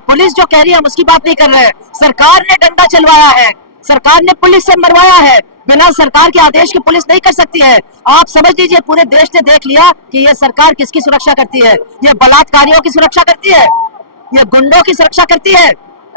Police जो कह रही है हम उसकी बात नहीं कर रहे हैं। सरकार ने डंडा चलवाया है, सरकार ने पुलिस से मरवाया है। बिना सरकार के आदेश की पुलिस नहीं कर सकती है। आप समझ लीजिए पूरे देश ने देख लिया कि ये सरकार किसकी सुरक्षा करती है। ये बलात्कारियों की सुरक्षा करती है, ये गुंडों की सुरक्षा करती है,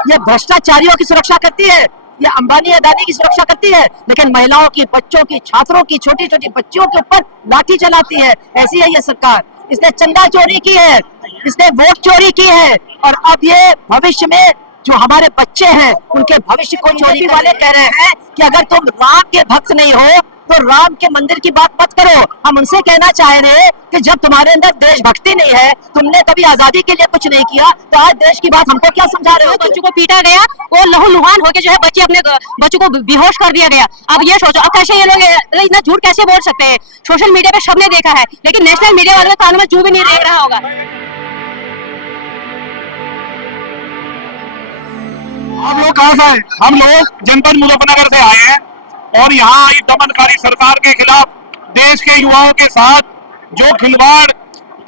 ये भ्रष्टाचारियों की सुरक्षा करती है, ये अंबानी अदानी की सुरक्षा करती है। लेकिन महिलाओं की, बच्चों की, छात्रों की, छोटी छोटी बच्चियों के ऊपर लाठी चलाती है। ऐसी है ये सरकार। इसने चंदा चोरी की है, इसने वोट चोरी की है, और अब ये भविष्य में जो हमारे बच्चे हैं उनके भविष्य को चोरी वाले कह रहे हैं कि अगर तुम राम के भक्त नहीं हो तो राम के मंदिर की बात मत करो। हम उनसे कहना चाह रहे हैं कि जब तुम्हारे अंदर देशभक्ति नहीं है, तुमने कभी आजादी के लिए कुछ नहीं किया, तो आज देश की बात हमको क्या समझा रहे हो? बच्चों को पीटा गया, वो लहूलुहान होकर जो है अपने बच्चों को बेहोश कर दिया गया। अब ये सोचो, अब कैसे ये लोग इतना झूठ कैसे बोल सकते हैं? सोशल मीडिया पे सबने देखा है, लेकिन नेशनल मीडिया वालों के कानों में जू भी नहीं देख रहा होगा। हम लोग कहाँ से आए? हम लोग जनपद मुजफ्फरनगर से आए हैं और यहाँ इस दमनकारी सरकार के खिलाफ देश के युवाओं के साथ जो खिलवाड़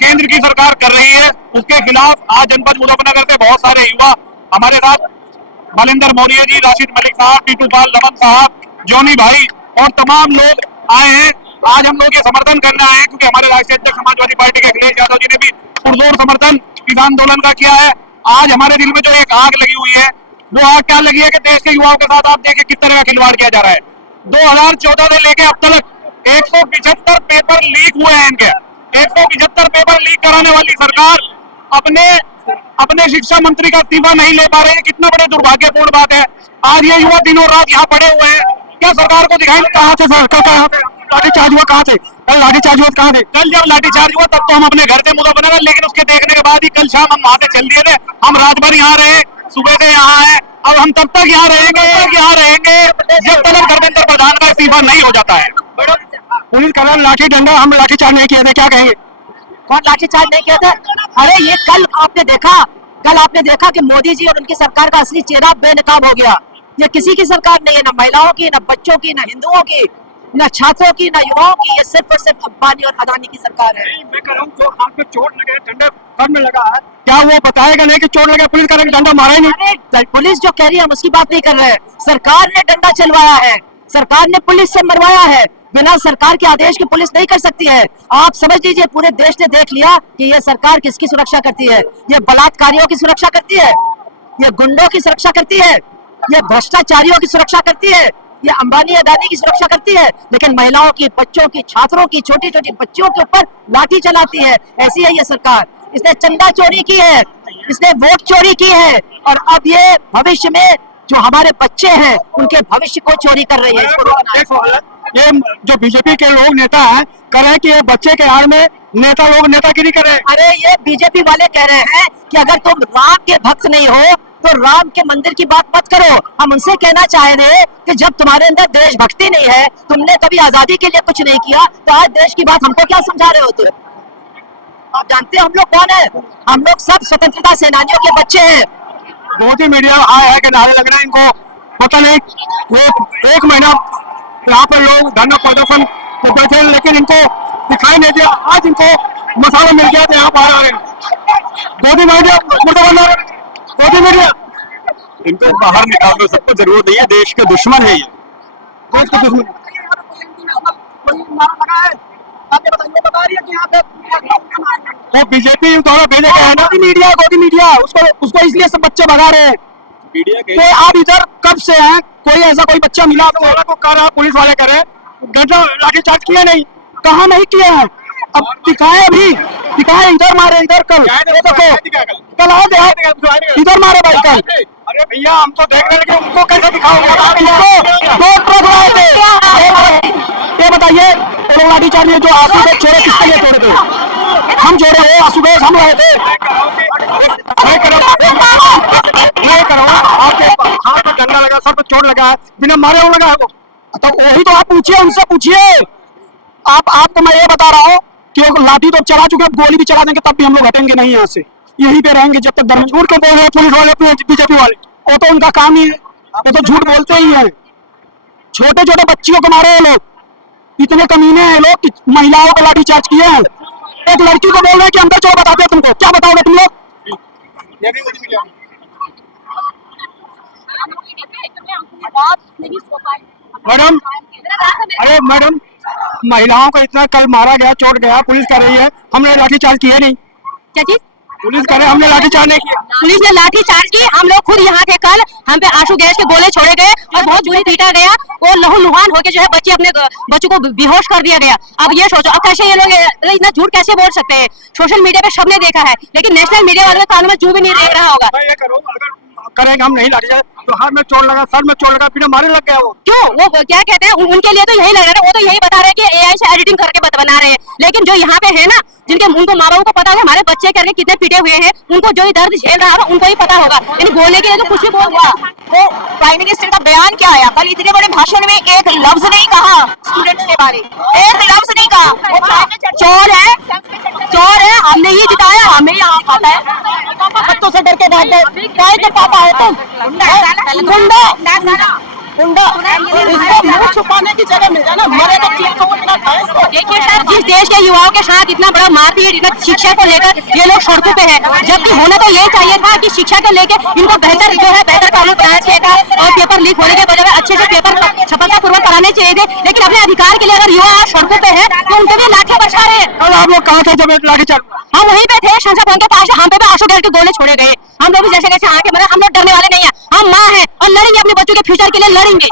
केंद्र की सरकार कर रही है उसके खिलाफ आज जनपद मुजफ्फरनगर से बहुत सारे युवा हमारे साथ, मलिंदर मौर्य जी, राशिद मलिक साहब, टीटू पाल, लवन साहब, जॉनी भाई और तमाम लोग आए हैं। आज हम लोग ये समर्थन करने आए हैं क्योंकि हमारे राष्ट्रीय अध्यक्ष समाजवादी पार्टी के अखिलेश यादव जी ने भी पुरजोर समर्थन इस आंदोलन का किया है। आज हमारे दिल में जो एक आग लगी हुई है, वो आग क्या लगी है कि देश के युवाओं के साथ आप देखिए किस तरह का खिलवाड़ किया जा रहा है। 2014 से लेके अब तक 175 पेपर लीक हुए हैं इनके। 175 पेपर लीक कराने वाली सरकार अपने शिक्षा मंत्री का इस्तीफा नहीं ले पा रही है। कितना बड़े दुर्भाग्यपूर्ण बात है। आज ये युवा दिनों रात यहाँ पड़े हुए हैं, क्या सरकार को दिखाई? कहाँ थे सर? कल लाठीचार्ज हुआ, कहाँ थे? कल लाठीचार्ज हुआ, कहाँ थे? कल जब लाठीचार्ज हुआ तब तो हम अपने घर से मुजफ्फरनगर, लेकिन उसके देखने के बाद ही कल शाम हम वहां से चल दिए थे। हम रात भर यहाँ रहे, सुबह से यहाँ है, अब हम तब तक यहाँ रहेंगे जब तक धर्मेंद्र प्रधान का इस्तीफा नहीं हो जाता है। पुलिस का लाठी डंडा, हम लाठीचार्ज नहीं किए थे, क्या कहेंगे? कौन लाठीचार्ज नहीं किया था? अरे ये कल आपने देखा कि मोदी जी और उनकी सरकार का असली चेहरा बेनकाब हो गया। ये किसी की सरकार नहीं है, ना महिलाओं की, ना बच्चों की, ना हिंदुओं की, ना छात्रों की, ना युवाओं की। ये सिर्फ और सिर्फ अंबानी और अदानी की सरकार है। मैं कह रहा हूँ जो हाथ में चोट लगे, डंडा सर में लगा है, क्या वो बताएगा नहीं कि चोट लगे? पुलिस का डंडा मारा ही नहीं। अरे पुलिस जो कह रही है हम उसकी बात नहीं कर रहे हैं। सरकार ने डंडा चलवाया है, सरकार ने पुलिस से मरवाया है। बिना सरकार के आदेश की पुलिस नहीं कर सकती है। आप समझ लीजिए पूरे देश ने देख लिया कि ये सरकार किसकी सुरक्षा करती है। ये बलात्कारियों की सुरक्षा करती है, ये गुंडों की सुरक्षा करती है, ये भ्रष्टाचारियों की सुरक्षा करती है, ये अंबानी अदानी की सुरक्षा करती है। लेकिन महिलाओं की, बच्चों की, छात्रों की, छोटी छोटी बच्चियों के ऊपर लाठी चलाती है। ऐसी है ये सरकार। इसने चंदा चोरी की है, इसने वोट चोरी की है, और अब ये भविष्य में जो हमारे बच्चे हैं उनके भविष्य को चोरी कर रही है। इसको रोकना है। ये जो बीजेपी के लोग नेता हैं कह रहे हैं कि ये बच्चे के आड़ में नेता लोग नेतागिरी कर रहे हैं। अरे ये बीजेपी वाले कह रहे हैं कि अगर तुम राम के भक्त नहीं हो तो राम के मंदिर की बात मत करो। हम उनसे कहना चाह रहे हैं कि जब तुम्हारे अंदर देशभक्ति नहीं है, तुमने कभी आजादी के लिए कुछ नहीं किया, तो आज देश की बात हमको क्या समझा रहे हो तुम? आप जानते हैं हम लोग कौन है? हम लोग सब स्वतंत्रता सेनानियों के बच्चे हैं। मोदी मीडिया आया है कि नारे लग रहे हैं, इनको पता नहीं। वो एक महीना यहाँ पर लोग धरना प्रदर्शन तो बैठे, लेकिन इनको दिखाई नहीं दिया। आज इनको मसाला मिल गया तो यहाँ बाहर आ गए। मोदी मीडिया इनको बाहर निकालने सबको जरूरत नहीं है। देश के दुश्मन है ये, देश के दुश्मन। तो बीजेपी द्वारा भेजे गए हैं ना गोदी मीडिया, उसको इसलिए सब बच्चे भगा रहे हैं। तो आप इधर कब से हैं? कोई ऐसा कोई बच्चा मिला तो कर रहा, पुलिस वाले करे डंडा लाठीचार्ज किया नहीं, कहाँ नहीं किया है? अब दिखाए, अभी दिखाए, इधर मारे, इधर कल कल आए इधर मारे भाई कल। अरे भैया हम तो देख रहे हैं कि उनको कैसे दिखाओगे? ये बताइए, लाठीचार्ज जो आंसू के छोड़े किसके लिए तोड़े थे? हम जोड़े हो, आंसू के हम रहे थे। आपके हाथ पर डंडा लगा, सर पर चोट लगा, बिना मारे हो लगा है वो। तो वही तो आप पूछिए, उनसे पूछिए। आपको मैं ये बता रहा हूँ कि लाठी तो चला चुके, गोली भी चला देंगे तब भी हम लोग हटेंगे नहीं यहाँ से, यहीं पे रहेंगे जब तक धर्म। झूठ को बोल रहे हैं पुलिस वाले, बीजेपी वाले, वो तो उनका काम ही है, वो तो झूठ बोलते ही है। छोटे छोटे बच्चियों को मारे हैं लोग, इतने कमीने हैं लोग कि महिलाओं को लाठीचार्ज किए हैं। एक लड़की को बोल रहे हैं कि अंदर चलो, बताते हैं तुमको, क्या बताओगे तुम लोग? मैडम, अरे मैडम, महिलाओं को इतना कल मारा गया, चोट गया, पुलिस कर रही है, हमने लाठीचार्ज किया नहीं। क्या चीज? पुलिस करे, हमने लाठीचार्ज नहीं किया। पुलिस ने लाठी चार्ज की, हम लोग खुद यहाँ थे कल, हम पे आंसू गैस के गोले छोड़े गए और बहुत जोरी पीटा गया और लहू लुहान होके जो है बच्चे अपने बच्चों को बेहोश कर दिया गया। अब ये सोचो, अब कैसे ये लोग इतना झूठ कैसे बोल सकते हैं? सोशल मीडिया पे सबने देखा है, लेकिन नेशनल मीडिया वाले कानों में जू भी नहीं देख रहा होगा। मैं ये करो, अगर करेंगे हम नहीं लाठीचार्ज, तो हाथ में चोट लगा, सर में चोट लगा, फिर मारे लग गया वो। क्यों? वो क्या कहते हैं, उनके लिए तो यही लग रहा है, वो तो यही बता रहे हैं कि एआई से एडिटिंग करके बना रहे हैं, लेकिन जो यहाँ पे है ना, जिनके उनको माँ बाप को पता होगा हमारे बच्चे करके कितने पिटे हुए हैं, उनको जो दर्द झेल रहा होगा उनको ही पता होगा। यानी बोलने के लिए तो कुछ भी बोल दिया। वो प्राइम मिनिस्टर का बयान क्या आया कल? इतने बड़े भाषण में एक लफ्ज नहीं कहा स्टूडेंट्स के बारे, एक लफ्ज नहीं कहा। चोर है, चोर है, हमने ही जिताया, हमें ही आम खाता है। बच्चों से डर के भाग गए, क्या के पापा है तुम? गुंडा, गुंडा, इसको मुंह छुपाने की जगह मिल जाए ना, मरे तो ठीक, तो इतना खाए इसको। देखिए सर, जिस देश के युवाओं के साथ इतना बड़ा मारपीट, इतना शिक्षा को लेकर ये लोग सड़कों पे है, जबकि होना तो ये चाहिए था कि शिक्षा को लेकर इनको बेहतर जो है बेहतर कानून बनाना चाहिए था और पेपर लीक होने के बजाय अच्छे से पेपर सफलतापूर्वक कराने चाहिए थे। लेकिन अपने अधिकार के लिए अगर युवा सड़कों पे है तो उनके लिए लाठियां बरसा रहे हैं। कल आप लोग कहाँ थे जब लाठीचार्ज? हम वहीं पे थे, संसद भवन के पास, हम पे आंसू गैस के गोले छोड़े गए। हम लोग भी जैसे कैसे आके मरे, हम लोग डरने वाले नहीं है, हम माँ हैं और लड़ेंगे अपने बच्चों के फ्यूचर के लिए, लड़ेंगे।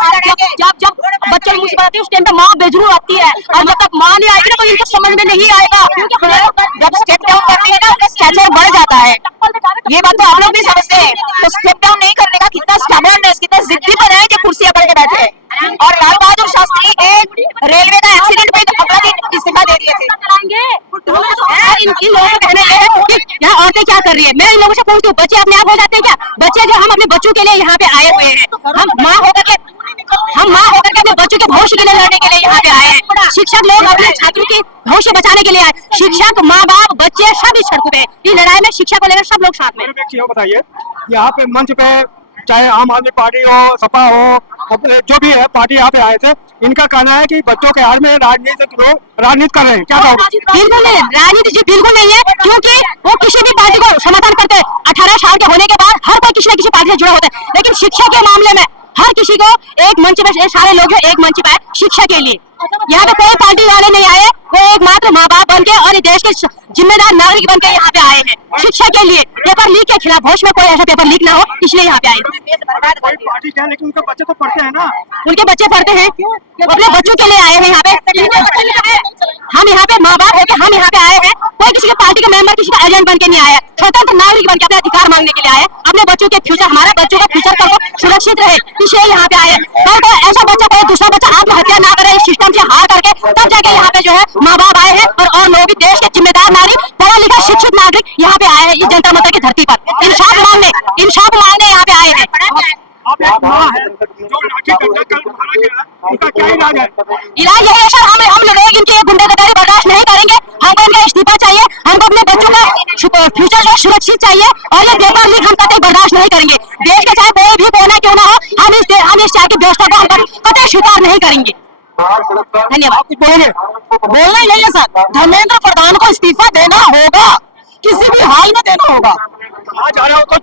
जब बच्चे की मुसीबत आती है उस टाइम पे माँ बेजरूर आती है, और जब तक माँ नहीं आएगी ना तो इनको समझ में नहीं आएगा, क्योंकि जब स्टेप डाउन करती है ना उनका स्टैचर बढ़ जाता है। ये बात तो हम लोग भी समझते हैं, तो स्टेप डाउन नहीं करने का कितना स्टबर्ननेस, कितना जिद्दीपन है कि कुर्सियां पकड़ के बैठे हैं। और लाल बहादुर शास्त्री एक रेलवे का एक्सीडेंट पे अगला दिन इस्तीफा दे दिए थे। इन लोगों का कहना यह है कि यहाँ औरतें क्या कर रही है। मैं इन लोगों से पूछती हूँ, बच्चे अपने आप हो जाते हैं क्या? बच्चे जो हम अपने बच्चों के लिए यहाँ पे आए हुए हैं, हम माँ होकर के अपने बच्चों के भविष्य के लिए लड़ने के लिए यहाँ पे आए हैं। शिक्षक लोग अपने छात्रों की भविष्य बचाने के लिए आए, शिक्षक, माँ बाप, बच्चे सब इस सड़कों पे हैं। इस लड़ाई में शिक्षा को लेकर सब लोग साथ में। बताइए, यहाँ पे मंच पे चाहे आम आदमी पार्टी हो, सपा हो, जो भी है पार्टी यहाँ पे आए थे, इनका कहना है कि बच्चों के हाल में राजनीतिक लोग राजनीति कर रहे हैं, क्या कहोगे? बिल्कुल नहीं, राजनीति जी बिल्कुल नहीं है, क्योंकि वो किसी भी पार्टी को समर्थन करते हैं। 18 साल के होने के बाद हर कोई किसी न किसी पार्टी से जुड़ा होता है, लेकिन शिक्षा के मामले में हर किसी को एक मंच पे, सारे लोग जो एक मंच पे आए शिक्षा के लिए। यहाँ पे कोई पार्टी वाले नहीं आए, वो एकमात्र माँ बाप बन के और देश के जिम्मेदार नागरिक बन के यहाँ पे आए हैं शिक्षा के लिए, पेपर लीक के खिलाफ। भविष्य में कोई ऐसा पेपर लीक ना हो, इसलिए यहाँ पे आए। पार्टी क्या, लेकिन उनके बच्चे तो पढ़ते हैं ना। उनके बच्चे पढ़ते हैं, अपने बच्चों के लिए आए हैं यहाँ पे। हम यहाँ पे माँ बाप होके हम यहाँ पे आए हैं, कोई किसी के पार्टी के मेंबर, किसी का एजेंट बन के नहीं आया, स्वतंत्र नागरिक बन के अपने अधिकार मांगने के लिए आए, अपने बच्चों के फ्यूचर, हमारे बच्चों का फ्यूचर कल को सुरक्षित रहे, इसलिए यहाँ पे आए। कल को ऐसा बच्चा, कोई दूसरा बच्चा आत्महत्या ना करे सिस्टम से हार करके, तब जाके यहाँ पे जो है माँ बाप आए हैं और लोग भी देश के जिम्मेदार नागरिक, पढ़ा लिखा शिक्षित नागरिक यहाँ पे आए हैं इस जनता मंच की धरती पर इंसाफ मांगने यहाँ पे आए हैं। आप एक माँ है, जो लाठी डंडा कल मारा गया, उनका क्या इलाज है? इलाज यही है सर, हम लोग इनकी गुंडागर्दी बर्दाश्त नहीं करेंगे, हमको इनका इस्तीफा चाहिए, हमको अपने बच्चों का फ्यूचर जो सुरक्षित चाहिए, और ये पेपर लीक हम कतई बर्दाश्त नहीं करेंगे। देश के चाहे कोई भी कोना क्यों ना हो, हम इस चाय की व्यवस्था को हम कतई स्वीकार नहीं करेंगे। धन्यवाद। बोलना ही नहीं है सर, धर्मेंद्र प्रधान को इस्तीफा देना होगा, किसी भी हाल में देना होगा। आज आ रहे हो तो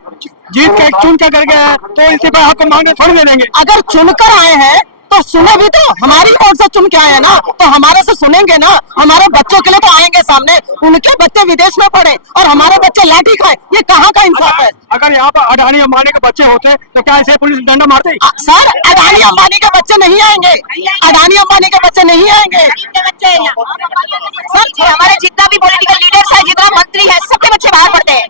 जीत के चुन के करके, तो इस्तीफा आपको मांगने थोड़ी दे देंगे। अगर चुनकर आए हैं तो सुने भी, तो हमारी ओर से चुन के आए हैं ना, तो हमारे से सुनेंगे ना। हमारे बच्चों के लिए तो आएंगे सामने, उनके बच्चे विदेश में पढ़े और हमारे बच्चे लाठी खाए, ये कहाँ का इंसाफ है? अगर यहाँ पर अडानी अंबानी के बच्चे होते तो क्या ऐसे पुलिस डंडा मारते? सर, अडानी अंबानी के बच्चे नहीं आएंगे, अडानी अंबानी के बच्चे नहीं आएंगे सर। हमारे जितना भी पॉलिटिकल लीडर्स है, जितना मंत्री है, सबके बच्चे बाहर पढ़ते हैं।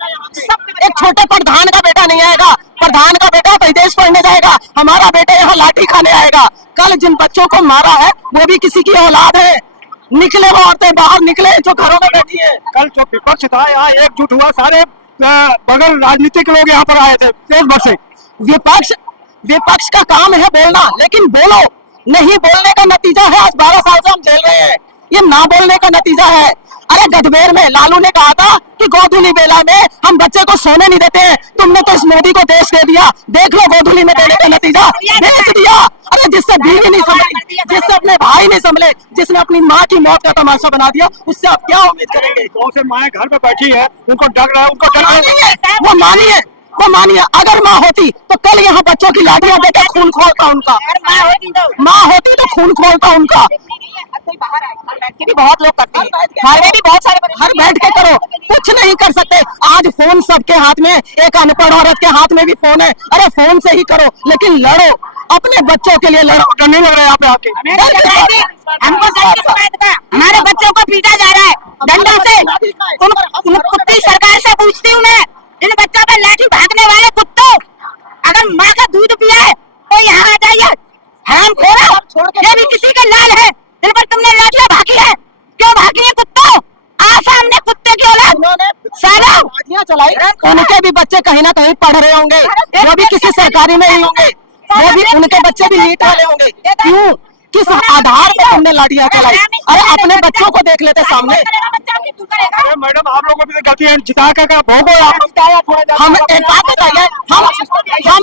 एक छोटे प्रधान का बेटा नहीं आएगा, प्रधान का बेटा विदेश पढ़ने जाएगा, हमारा बेटा यहाँ लाठी खाने आएगा। कल जिन बच्चों को मारा है वो भी किसी की औलाद है, निकले वो औरतें बाहर निकले जो घरों में बैठी है। कल जो विपक्ष था यहाँ एकजुट हुआ, सारे बगैर राजनीतिक लोग यहाँ पर आए थे देश भर से। विपक्ष का काम है बोलना, लेकिन बोलो, नहीं बोलने का नतीजा है आज 12 साल से हम झेल रहे हैं, ये ना बोलने का नतीजा है। अरे गठबेर में लालू ने कहा था कि गोधूली बेला में हम बच्चे को सोने नहीं देते हैं, तुमने तो इस मोदी को देश दे दिया, देख लो गोधूली में देने का नतीजा, बेच दिया। अरे जिससे बीवी नहीं संभली, जिससे अपने भाई नहीं संभले, जिसने अपनी माँ की मौत का तमाशा बना दिया, उससे आप क्या उम्मीद करेंगे? कौन से माए घर पे बैठी है, उनको डर रहा है, उनको डर वो मानिए, वो मानिए अगर माँ होती तो कल यहाँ बच्चों की लाठियां देकर खून खोलता उनका, माँ होती तो खून खोलता उनका। भी बहुत लोग करते हैं, घर में भी बहुत सारे घर बैठ के करो, कुछ नहीं कर सकते। आज फोन सबके हाथ में, एक अनपढ़ औरत के हाथ में भी फोन है, अरे फोन से ही करो, लेकिन लड़ो, अपने बच्चों के लिए लड़ो। डर नहीं लग रहा है यहाँ पे आके? हमको हमारे बच्चों को पीटा जा रहा है डंडा से। कुत्ती सरकार से पूछती हूँ मैं, इन बच्चों पर लाठी भागने वाले कुत्तों, अगर माँ का दूध पिया है तो यहाँ आ जाइए। हराम खोरा, ये भी किसी के लाल है, इन पर तुमने लाठियां भागी है, क्यों भागी है कुत्तों? आ सामने कुत्ते की औलाद साला चलाई, उनके भी बच्चे कहीं ना कहीं पढ़ रहे होंगे, वो भी किसी सरकारी में ही होंगे, वो भी उनके बच्चे भी नीट वाले होंगे। क्यों, किस आधार पे तुमने लाठियां चलाई? अरे अपने बच्चों को देख लेते सामने। अरे मैडम आप लोगों की गलती है, जिता कर भोगो आप लोग। हम एक बात बताइए, हम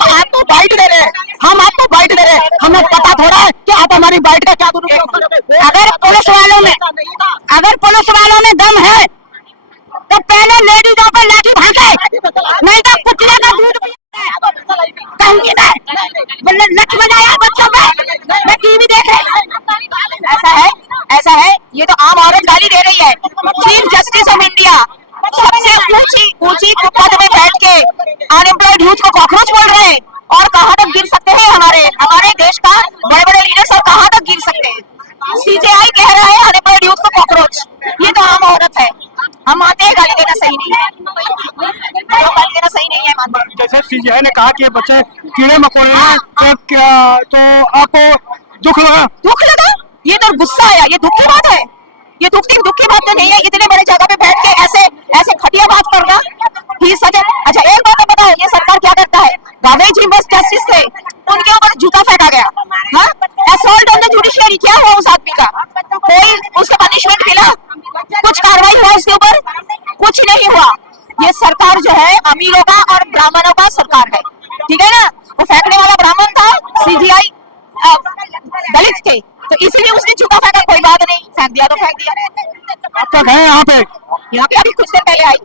आपको बाइट दे रहे हैं, हम आपको बाइट दे रहे हैं, हमें पता थोड़ा है कि आप हमारी बाइट का क्या दुरुपयोग करोगे। अगर पुलिस वालों में दम है तो पहले लेडीजों पर लाठी भागे, नहीं तो कुत्ते का दूध कहूंगी मैं। लठ बजाया बच्चों पे, मैं टीवी देख रही। ऐसा है, ये तो आम औरत गाली दे रही है। चीफ जस्टिस ऑफ इंडिया सबसे ऊंची पद में बैठ के अनएम्प्लॉयड यूथ को कॉकरोच बोल रहे हैं, और कहाँ तक गिर सकते हैं हमारे देश का बड़े बड़े लीडर्स, और कहाँ तक गिर सकते हैं। सीजेआई कह रहा है अनएम्प्लॉयड यूथ को कॉकरोच, ये तो आम औरत है। हम मानते हैं गाली देना सही नहीं है, गाली देना सही नहीं है मानते हैं। जैसे सीजीआई ने कहा कि ये बच्चे कीड़े मकोड़े हैं, तो आपको दुख लगा? ये तो गुस्सा आया, ये दुख की बात है, ये दुख की बात तो नहीं है। इतने बड़े जगह पे बैठ के ऐसे घटिया बात करना ही सच है। अच्छा एक बात बताओ, ये सरकार क्या करता है? गांधी जी बस जस्टिस थे, उनके ऊपर जूता फेंका गया, हाँ? असॉल्ट ऑन द जुडिशियरी, क्या हुआ उस आदमी का? कोई उसका पनिशमेंट मिला? कुछ कार्रवाई हुआ उसके ऊपर? कुछ नहीं हुआ। ये सरकार जो है अमीरों का और ब्राह्मणों का सरकार है, ठीक है ना? वो फेंकने वाला ब्राह्मण था, सीजीआई दलित थे, तो इसीलिए उसने जूता फेंका। कोई बात नहीं, फेंक दिया तो फेंक दिया। अब तक है यहाँ पे अभी कुछ देर पहले आई।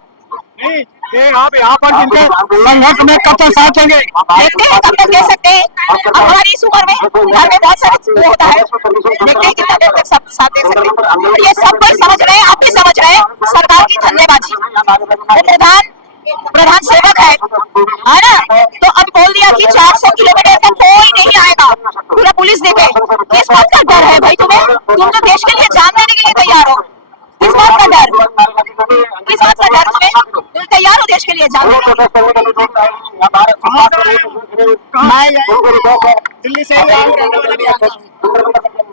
नहीं, ये आप यहाँ पर जिनके संघर्ष में कब तक साथ देंगे? देखते हैं कब तक दे सकते हैं। अब हमारी इस उम्र में घर में बहुत सारा वो होता है, देखते हैं कितना देर तक सब साथ दे सकते हैं। और ये सब कोई समझ रहे हैं, आप भी समझ रहे हैं, सरकार की धन्यवादी। वो प्रधान सेवक है ना, तो अब बोल दिया कि 400 किलोमीटर तक कोई नहीं आएगा, पूरा पुलिस देखे। किस बात का डर है भाई तुम्हें? तुम तो देश के लिए जान देने के लिए तैयार हो, किस बात का डर? किस बात का डर तुम्हें? तुम तैयार हो देश के लिए जान देने के लिए?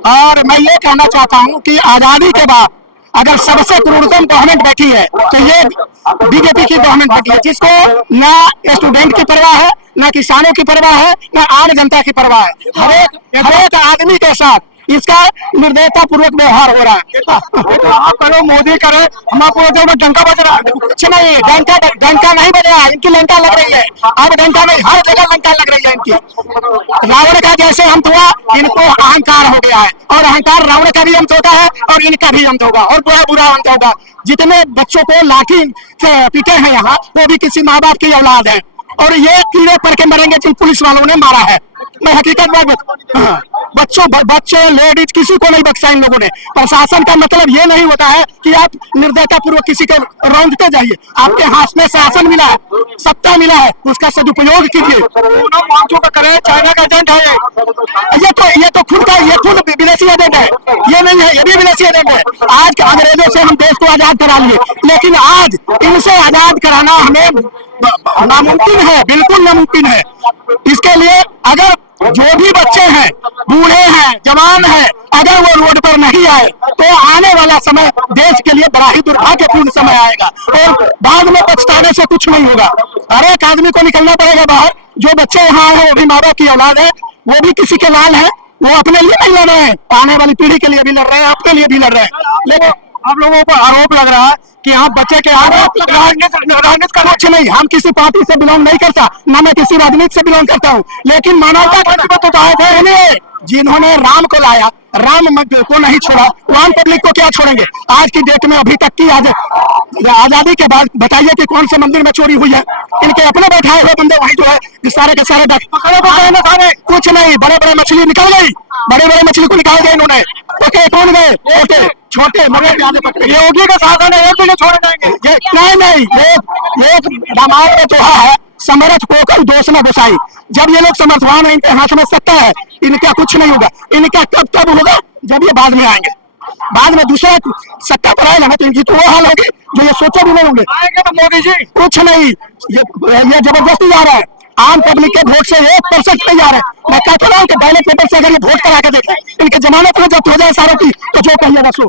और मैं ये कहना चाहता हूँ कि आजादी के बाद अगर सबसे क्रूरतम गवर्नमेंट बैठी है तो ये बीजेपी की गवर्नमेंट बैठी है, जिसको ना स्टूडेंट की परवाह है, ना किसानों की परवाह है, ना आम जनता की परवाह है। हर एक आदमी के साथ इसका निर्दयता पूर्वक व्यवहार हो रहा है। आप करो, मोदी करे, हम आपको डंका बज रहा है। कुछ नहीं, डंका नहीं बज रहा है, इनकी लंका लग रही है। अब डंका नहीं, हर जगह लंका लग रही है इनकी। रावण का जैसे अंत हुआ, इनको अहंकार हो गया है, और अहंकार रावण का भी अंत होता है और इनका भी अंत होगा, और बुरा अंत होगा। जितने बच्चों को लाठी से पीटे हैं यहाँ, वो भी किसी माँ बाप की औलाद है, और ये कीड़े पड़ के मरेंगे जिन पुलिस वालों ने मारा है। मैं हकीकत बात बच्चे लेडीज किसी को नहीं बख्शा इन लोगों ने। प्रशासन का मतलब ये नहीं होता है कि आप निर्दयता पूर्वक किसी को रौंदते जाइए। आपके हाथ में शासन मिला है, सत्ता मिला है, उसका सदुपयोग कीजिए। दोनों मांगों का करें, चाइना का एजेंट है ये तो खुद विदेशी एजेंट है, ये नहीं है, ये भी विदेशी एजेंट है। आज के अंग्रेजों से हम देश को आजाद करा लिए, लेकिन आज इनसे आजाद कराना हमें नामुमकिन है, बिल्कुल नामुमकिन है। इसके लिए अगर जो भी बच्चे हैं, बूढ़े हैं, जवान हैं, अगर वो रोड पर नहीं आए तो आने वाला समय देश के लिए बड़ा ही दुर्भाग्यपूर्ण समय आएगा, और बाद में पछताने से कुछ नहीं होगा। हर एक आदमी को निकलना पड़ेगा बाहर। जो बच्चे यहाँ आए हैं वो भी माँ बाप की औलाद है, वो भी किसी के लाल है, वो अपने लिए नहीं लड़ रहे हैं, आने वाली पीढ़ी के लिए भी लड़ रहे हैं, अपने लिए भी लड़ रहे हैं। लेकिन आप लोगों पर आरोप लग रहा है कि आप बच्चे के राजनीति का कुछ नहीं, हम किसी पार्टी से बिलोंग नहीं करता, ना मैं किसी राजनीति से बिलोंग करता हूँ, लेकिन मानवता के तो आए थे जिन्होंने राम को लाया, राम मंदिर को नहीं छोड़ा, वो आम पब्लिक को क्या छोड़ेंगे? आज की डेट में अभी तक की आजादी के बाद बताइए कि कौन से मंदिर में चोरी हुई है? इनके अपने बैठाए हुए बंदे वही जो है सारे के सारे कुछ नहीं, बड़े बड़े मछली निकल गई, बड़े बड़े मछली को निकाल गए इन्होंने। ओके, कौन गए? ओके, छोटे मोटे योगी का शासन है, एक भी नहीं छोड़े जाएंगे। नहीं, एक रामायण में दोहा है, समर्थ होकर दोष में घुसाई। जब ये लोग समर्थवान है, इनके हाथ में सत्ता है, इनका कुछ नहीं होगा। इनका कब होगा? जब ये बाद में आएंगे, बाद में दूसरा सत्ता पर आएगा तो इनकी तो वो हाल होगी जो ये सोचे भी नहीं होंगे। आएंगे तो मोदी जी कुछ नहीं, ये जबरदस्ती जा रहा है। आम पब्लिक के वोट से 1% नहीं जा रहे। मैं कहता रहा हूँ कि बैलेट पेपर से अगर ये वोट करा के देखें, इनके जमानत में जब्त हो जाए सारों की, तो जो कहिएगा सो।